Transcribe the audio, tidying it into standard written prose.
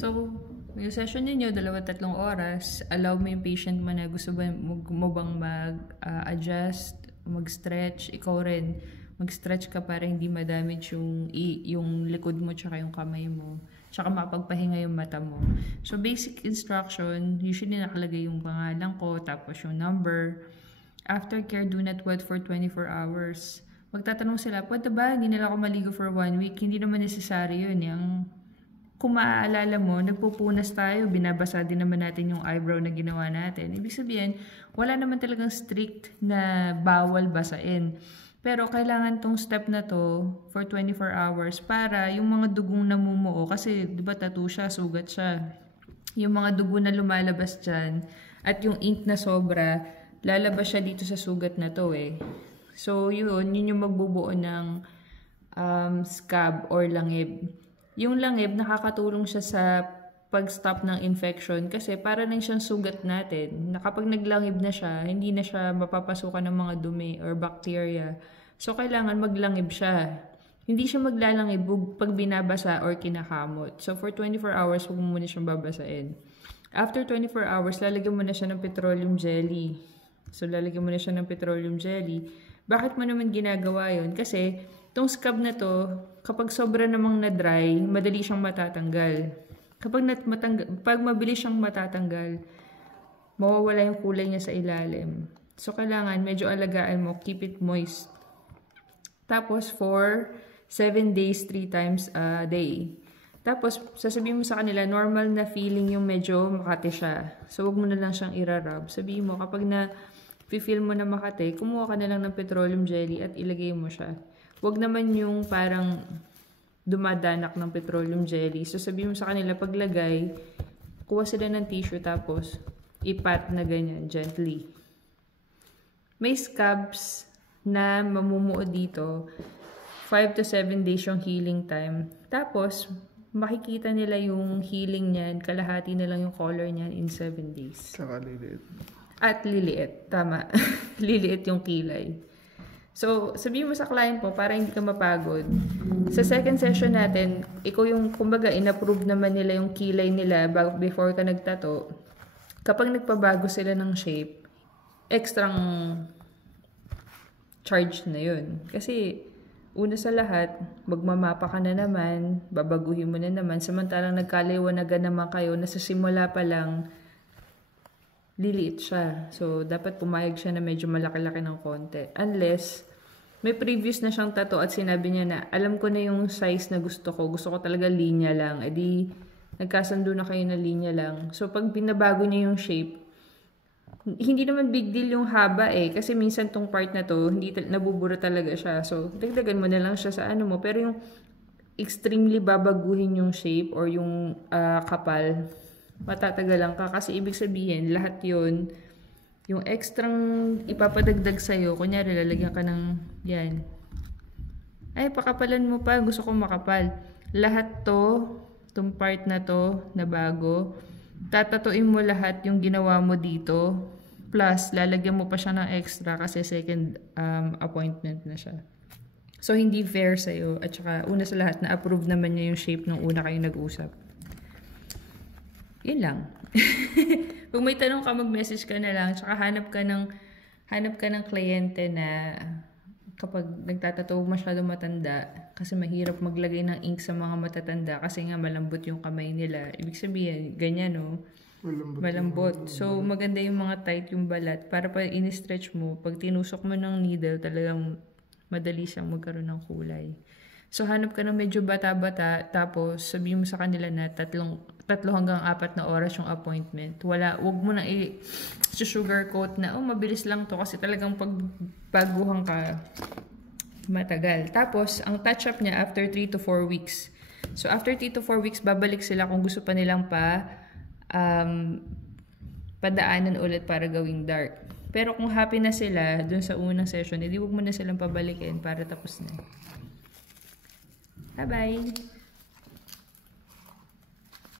So, yung session ninyo, 2-3 oras, allow mo yung patient mo na gusto mo bang mag-adjust, mag-stretch, ikaw rin, mag-stretch ka para hindi ma-damage yung likod mo tsaka yung kamay mo. Tsaka makapagpahinga yung mata mo. So, basic instruction, usually nakalagay yung pangalan ko, tapos yung number. Aftercare, do not wait for 24 hours. Magtatanong sila, pwede ba? Hindi nila ako maligo for 1 week. Hindi naman necessary yun. Kung maaalala mo, nagpupunas tayo, binabasa din naman natin yung eyebrow na ginawa natin. Ibig sabihin, wala naman talagang strict na bawal basain. Pero kailangan tong step na to for 24 hours para yung mga dugong namumuo, kasi di ba tattoo siya, sugat siya. Yung mga dugo na lumalabas dyan at yung ink na sobra, lalabas siya dito sa sugat na to eh. So yun yung magbubuo ng scab or langib. Yung langib, nakakatulong siya sa pag-stop ng infection kasi para nang siyang sugat natin na kapag naglangib na siya, hindi na siya mapapasukan ng mga dumi or bacteria. So, kailangan maglangib siya. Hindi siya maglalangib pag binabasa or kinakamot. So, for 24 hours, huwag mo muna siyang babasain. After 24 hours, lalagyan mo na siya ng petroleum jelly. So, lalagyan mo na siya ng petroleum jelly. Bakit mo naman ginagawa yun? Kasi, itong scab na to, kapag sobra namang na-dry, madali siyang matatanggal. Pag mabilis siyang matatanggal, mawawala yung kulay niya sa ilalim. So, kailangan medyo alagaan mo, keep it moist. Tapos, for 7 days, 3 times a day. Tapos, sasabihin mo sa kanila, normal na feeling yung medyo makati siya. So, huwag mo na lang siyang irarub. Sabihin mo, kapag na-feel mo na makati, kumuha ka na lang ng petroleum jelly at ilagay mo siya. Huwag naman yung parang dumadanak ng petroleum jelly. So, sabihin mo sa kanila, paglagay, kuha sila ng tissue tapos ipat na ganyan, gently. May scabs na mamumuo dito, 5 to 7 days yung healing time. Tapos, makikita nila yung healing niyan, kalahati na lang yung color niyan in 7 days. Saka liliit. At liliit, tama. Liliit yung kilay. So, sabihin mo sa client mo para hindi ka mapagod. Sa second session natin, ikaw yung, kumbaga, in-approve naman nila yung kilay nila before ka nagtato. Kapag nagpabago sila ng shape, extrang charge na yun. Kasi, una sa lahat, magmamapa ka na naman, babaguhin mo na naman, samantalang nagkaliwanagan naman kayo, nasa simula pa lang, liliit siya. So, dapat pumayag siya na medyo malaki-laki ng konti. Unless, may previous na siyang tattoo at sinabi niya na, alam ko na yung size na gusto ko. Gusto ko talaga linya lang. E di, nagkasundo na kayo na linya lang. So, pag binabago niya yung shape, hindi naman big deal yung haba eh. Kasi minsan tong part na to, hindi nabubura talaga siya. So, dagdagan mo na lang siya sa ano mo. Pero yung extremely babaguhin yung shape or yung kapal, matatagalan ka. Kasi ibig sabihin, lahat yun, yung extrang ipapadagdag sa'yo, kunyari lalagyan ka ng yan. Ay, pakapalan mo pa, gusto ko makapal. Lahat to, itong part na to, na bago, tatatuin mo lahat yung ginawa mo dito, plus lalagyan mo pa siya ng extra kasi second appointment na siya. So, hindi fair sa'yo. At saka, una sa lahat, na-approve naman niya yung shape nung una kayo nag-usap. Yun lang. Kung may tanong ka, mag-message ka na lang. Tsaka hanap ka ng kliyente na kapag nagtatato masyado matanda, kasi mahirap maglagay ng ink sa mga matatanda kasi nga malambot yung kamay nila. Ibig sabihin, ganyan no? Malambot. So, maganda yung mga tight yung balat para pag in-stretch mo, pag tinusok mo ng needle, talagang madali siyang magkaroon ng kulay. So, hanap ka ng medyo bata-bata, tapos sabihin mo sa kanila na 3 hanggang 4 na oras yung appointment. Wag mo na i-sugarcoat na, mabilis lang to kasi talagang pag baguhan ka, matagal. Tapos, ang touch-up niya after 3 to 4 weeks. So, after 3 to 4 weeks, babalik sila kung gusto pa nilang padaanan ulit para gawing dark. Pero kung happy na sila dun sa unang session, edi wag mo na silang pabalikin para tapos na. Bye-bye!